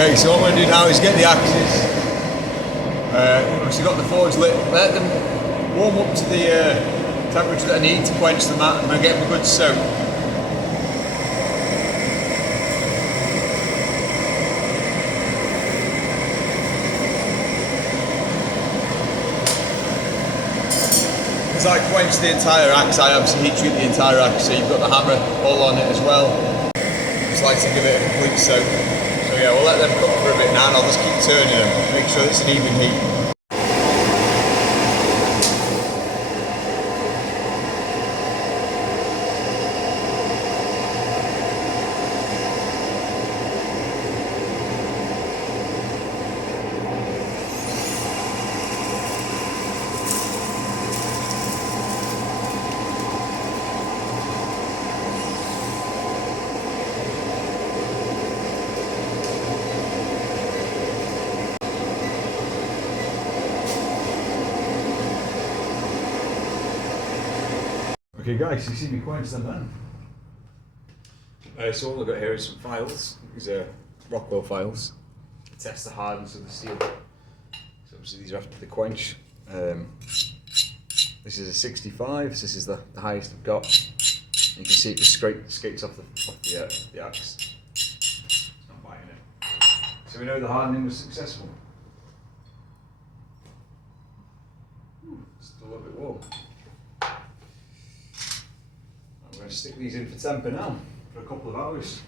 Okay, so what I'm going to do now is get the axes. Once you've got the forge lit, let them warm up to the temperature that I need to quench them at. I'm going to get them a good soak. As I quench the entire axe, I obviously heat treat the entire axe, so you've got the hammer all on it as well. Just like to give it a complete soak. So yeah, we'll let them cook for a bit now and I'll just keep turning them, make sure it's an even heat. Okay guys, you see me quench them then. So all I've got here is some files. These are Rockwell files to test the hardness of the steel. So obviously these are after the quench. This is a 65, so this is the highest I've got. You can see it just skates off the axe. It's not biting it. So we know the hardening was successful. Still a little bit warm. I'm going to stick these in for temper now, for a couple of hours.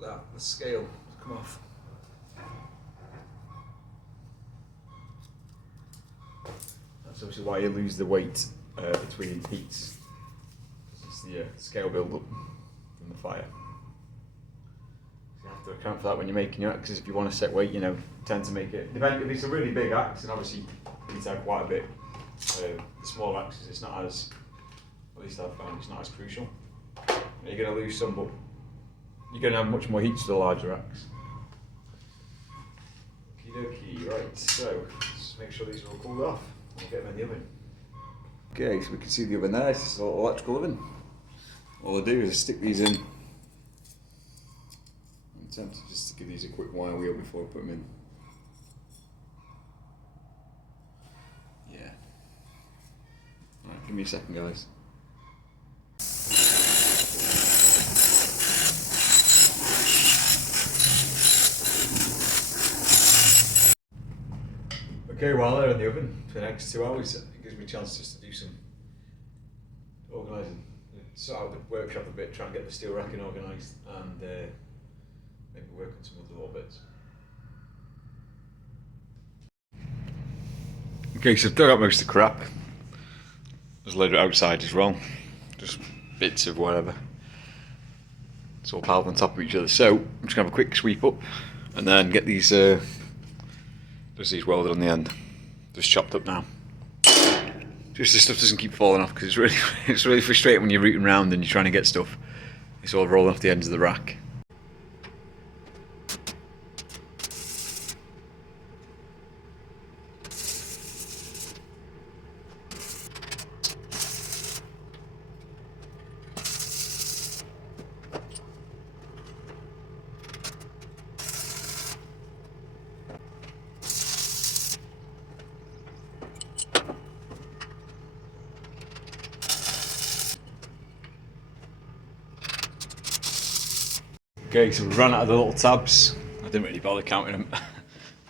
Look at that, the scale has come off. That's obviously why you lose the weight between heats. It's the scale build up from the fire. You have to account for that when you're making your axes. If you want to set weight, you know, tend to make it. Depending if it's a really big axe, and obviously you need to have quite a bit. The small axes, it's not as, at least I've found, it's not as crucial. You're going to lose some, but you're going to have much more heat to the larger axe. Okie dokie, right, so let's make sure these are all cooled off. We'll get them in the oven. Okay, so we can see the oven there. It's an electrical oven. All I do is stick these in. I'm tempted just to give these a quick wire wheel before I put them in. Yeah. Alright, give me a second, guys. Okay, while they're in the oven for the next 2 hours, it gives me a chance just to do some organising. Sort out the workshop a bit, try and get the steel racking organised, and maybe work on some other little bits. Okay, so I've dug out most of the crap. There's a load of it outside as well, just bits of whatever. It's all piled on top of each other. So I'm just gonna have a quick sweep up, and then get these welded on the end, just chopped up now. Just the stuff doesn't keep falling off, because it's really frustrating when you're rooting around and you're trying to get stuff. It's all rolling off the ends of the rack. Okay, so we ran out of the little tabs. I didn't really bother counting them,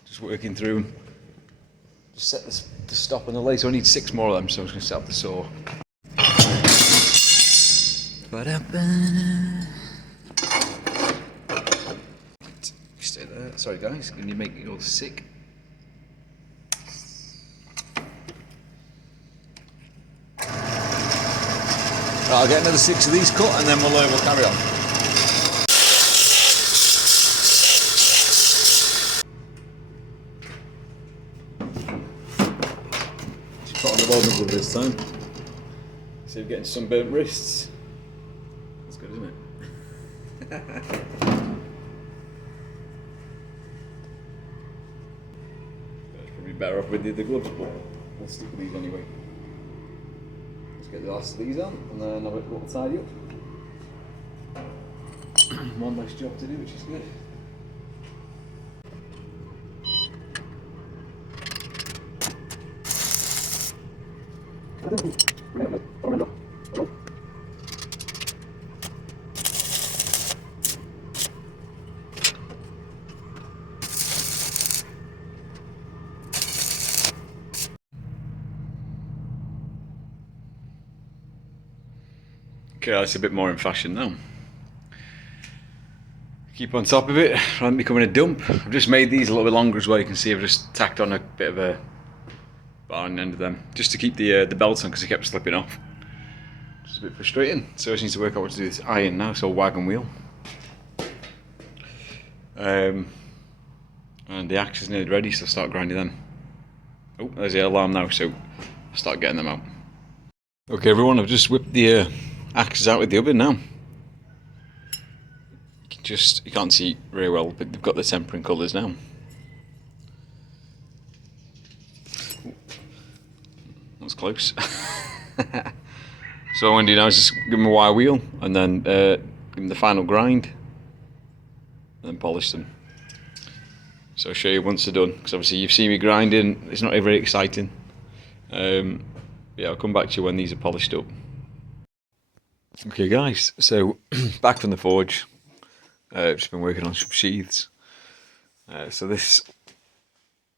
just working through them. Just set the stop on the lathe, so I need 6 more of them, so I'm just going to set up the saw. Stay there. Sorry guys, can you make me all sick? Right, I'll get another 6 of these cut and then we'll carry on. Put on the welding glove this time. So you're getting sunburnt wrists. That's good, isn't it? That's probably better off with the gloves, but we'll stick with these anyway. Let's get the last of these on and then have a little tidy up. One less job to do, which is good. Okay, that's a bit more in fashion now. Keep on top of it, rather than becoming a dump. I've just made these a little bit longer as well. You can see I've just tacked on a bit of a bar on the end of them, just to keep the belt on because it kept slipping off. It's a bit frustrating. So I just need to work out what to do with this iron now, so wagon wheel. And the axe is nearly ready, so I'll start grinding them. Oh, there's the alarm now, so I'll start getting them out. Okay everyone, I've just whipped the axes out with the oven now. You can't see very well, but they've got the tempering colours now. That's close. So what I'm going to do now is just give them a wire wheel and then give them the final grind and then polish them. So I'll show you once they're done, because obviously you've seen me grinding, it's not very exciting. Yeah, I'll come back to you when these are polished up. Okay guys, so back from the forge. Just been working on some sheaths. So these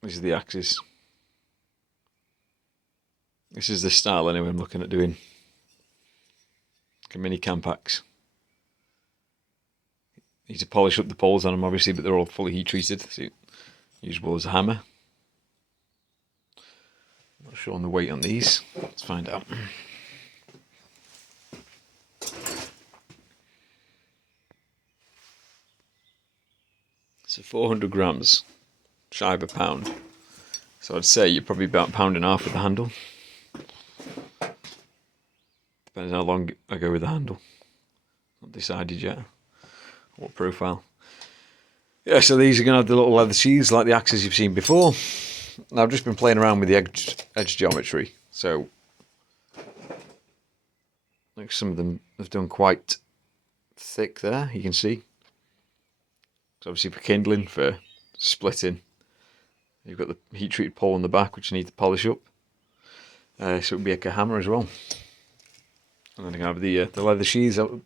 are the axes. This is the style anyway I'm looking at doing. Like a mini camp axe. Need to polish up the poles on them obviously, but they're all fully heat treated. So usable as a hammer. Not sure on the weight on these. Let's find out. So 400 grams, shy of a pound. So I'd say you're probably about £1.5 with the handle. Depends how long I go with the handle. Not decided yet. What profile. Yeah, so these are going to have the little leather sheaths like the axes you've seen before. Now I've just been playing around with the edge geometry. So like some of them have done quite thick there, you can see. So obviously for kindling, for splitting. You've got the heat treated pole on the back which you need to polish up. So it would be like a hammer as well. And then I have the leather sheaths. I'll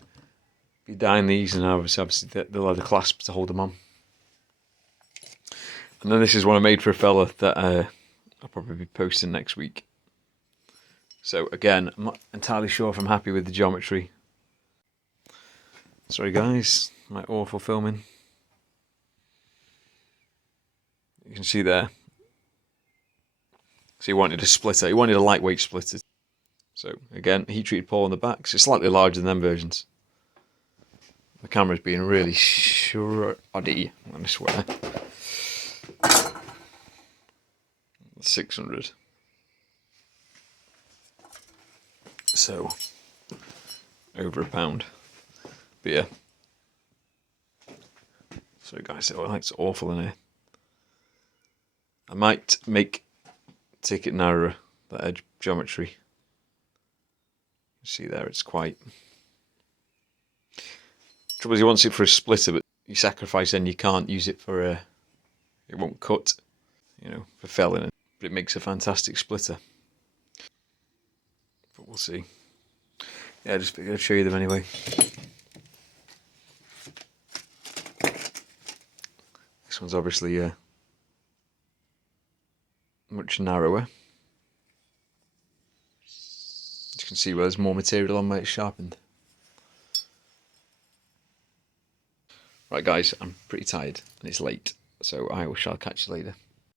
be dyeing these, and obviously the leather clasps to hold them on. And then this is one I made for a fella that I'll probably be posting next week. So again, I'm not entirely sure if I'm happy with the geometry. Sorry guys, my awful filming. You can see there. So he wanted a splitter. He wanted a lightweight splitter. So again, heat treated pole on the back. So it's slightly larger than them versions. The camera's being really shoddy, I'm going to swear. 600. So over £1. But yeah. So guys, oh, that's awful in here. I might take it narrower, that edge geometry. You see there, it's quite. Trouble is, he wants it for a splitter, but you sacrifice, then you can't use it for a. It won't cut, you know, for felling. But it makes a fantastic splitter. But we'll see. Yeah, just going to show you them anyway. This one's obviously much narrower. As you can see where there's more material on where it's sharpened. Right guys, I'm pretty tired and it's late, so I shall catch you later.